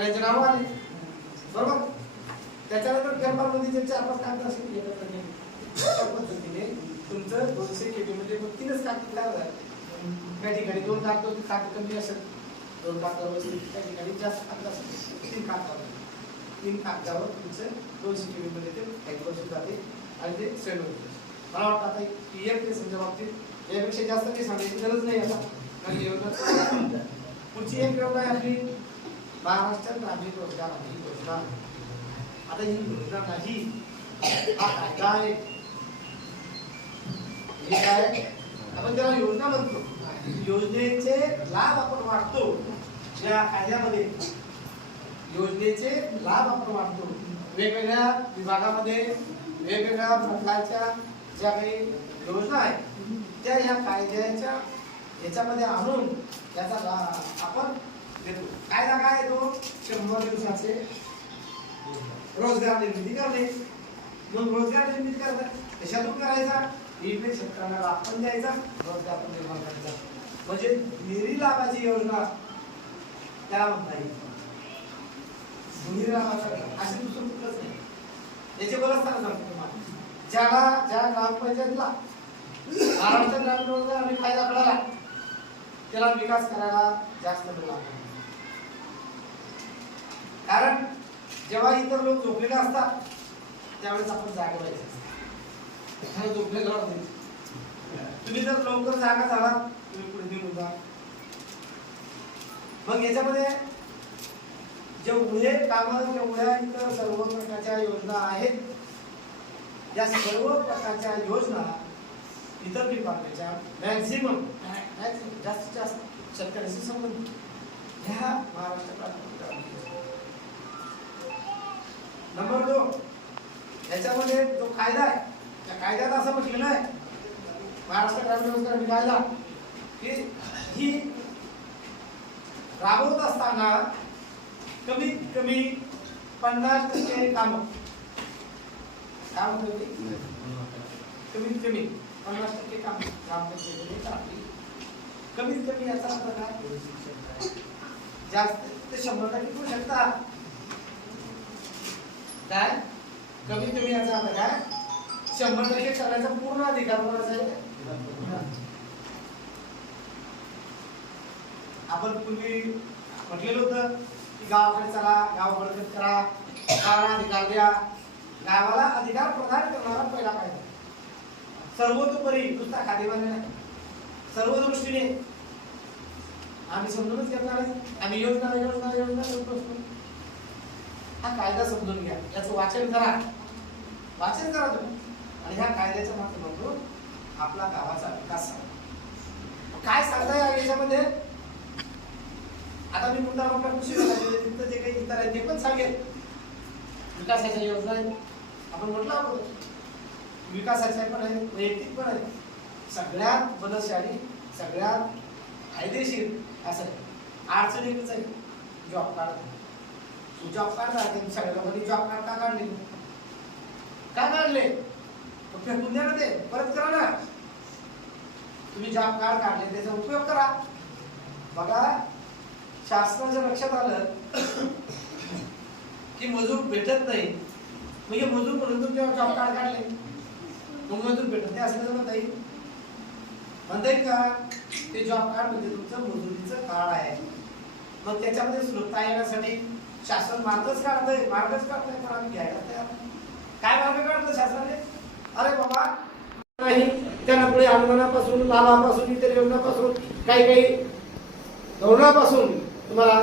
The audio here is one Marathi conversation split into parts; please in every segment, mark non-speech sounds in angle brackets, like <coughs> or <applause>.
सगळ्यांचे नाव आले. बरोबर? त्याच्यानंतर फेरफारमध्ये चार पाच कागद असेल अशा पद्धतीने तुमचं दोनशे केबी मध्ये मग तीनच कागद तयार त्या ठिकाणी दोन कागद कागद कमी असेल. दोन कागदावर असेल त्या ठिकाणी जास्त कागद असेल. तीन कागदावर. तीन कागदावर तुमचं दोनशे केबी मध्ये ते टाईप जाते आणि ते सेंड होते. मला वाटतं आता ही एक केसच्या बाबतीत यापेक्षा जास्त काही सांगायची गरज नाही आता. पुढची एक योजना आहे आपली महाराष्ट्र ग्रामीण रोजगार. हमी योजना आता ही योजना नाही हा कायदा आहे. हे काय? आपण त्याला योजना म्हणतो योजनेचे लाभ आपण वाटतो या कायद्यामध्ये योजनेचे लाभ आपण वाटतो वेगवेगळ्या विभागामध्ये वेगवेगळ्या प्रकारच्या ज्या काही योजना आहेत त्या या कायद्याच्या याच्यामध्ये आणून त्याचा आपण काय तो शंभर दिवसाचे. रोजगार निर्मिती करणे. मग रोजगार निर्मिती करता कशातून करायचा? इकडे शेतकऱ्यांना लाभ पण द्यायचा रोजगार पण निर्माण करायचा. म्हणजे निरी लाभाची योजना त्या म्हणता येईल लाभाचा असे दुसरं कुठलंच नाही. याचे बरंच सांगतो तुम्हाला. ज्याला ज्या ग्रामपंचायतला महाराष्ट्र ग्रामीण रोजगार आणि फायदा कळाला त्याला विकास करायला जास्त वेळ लागतो. कारण जेव्हा इतर लोक झोपलेले असतात त्यावेळेस आपण जागा व्हायचं. झोपलेलं तुम्ही जर लवकर जागा झाला तुम्ही पुढे निघून जा. मग याच्यामध्ये जेवढे काम जेवढ्या इतर सर्व प्रकारच्या योजना आहेत या सर्व प्रकारच्या योजना इतर विभागाच्या मॅक्झिमम जास्तीत जास्त शेतकऱ्याशी संबंधित. ह्या महाराष्ट्र त्याच्यामध्ये जो कायदा आहे त्या कायद्यात असं म्हटलेलं आहे महाराष्ट्र ग्रामीण रोजगार कायदा की ही राबवत असताना कमीत कमी पन्नास टक्के काम. काय म्हणतो कमीत कमी पन्नास टक्के काम. ग्रामपंचायतीने करावी. कमीत कमी याचा अर्थ काय? जास्त ते शंभर टक्के करू शकता. काय? कमीत कमी याचा आता काय? शंभर टक्के करायचा पूर्ण अधिकार कोणाचा आहे? आपण पूर्वी म्हटलेलं होतं की गावाकडे चला गाव बळकट करा गावाला अधिकार द्या. गावाला अधिकार प्रदान करणारा पहिला कायदा सर्वतोपरी नुसता खादेवाने नाही. सर्व दृष्टीने आम्ही समजूनच घेणार आहे. आम्ही योजना योजना योजना हा कायदा समजून घ्या. याचं वाचन करा. वाचन करा तुम्ही. आणि ह्या कायद्याच्या माध्यमातून आपला गावाचा विकास झाला. काय सांगता या याच्यामध्ये? आता मी पुन्हा मोठा कृषी तिथं जे काही इतर आहे ते पण सांगेल विकासाच्या योजना आहेत. आपण म्हटलं आपण. विकासाच्या पण आहे वैयक्तिक पण आहे सगळ्यात बलशाली सगळ्यात फायदेशीर असं आहे. अडचणीच आहे. जॉब कार्ड जॉब कार्ड काढते सगळ्या लोकांनी जॉब कार्ड का काढले? का काढले? फेकून द्या ना ते परत करा ना तुम्ही जॉब कार्ड काढले त्याचा उपयोग करा. बघा शासनाच्या लक्षात आलं <coughs> की मजूर भेटत नाही. म्हणजे मजूर म्हणून तुमच्या जॉब कार्ड काढले. मग मजूर भेटत नाही असं म्हणता येईल. म्हणता येईल का? ते जॉब कार्ड म्हणजे तुमचं मजुरीचं कार्ड आहे. मग त्याच्यामध्ये सुलभता येण्यासाठी शासन मार्गच काढतंय मार्गच काढतंय पण आम्ही घ्यायला तयार. काय मार्ग काढतो शासनाने? अरे बाबा नाही त्यांना पुढे अनुदानापासून लाभापासून इतर योजनापासून काही काही धोरणापासून तुम्हाला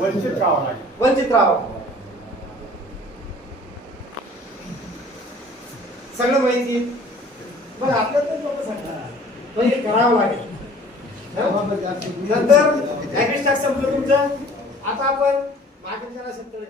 वंचित राहावं लागेल. वंचित राहावं. सगळं माहिती? मग आपल्याला तर लोक पण हे करावं लागेल. हं? नंतर संपलं तुमचं? आता आपण मागील त्याला शेतकरी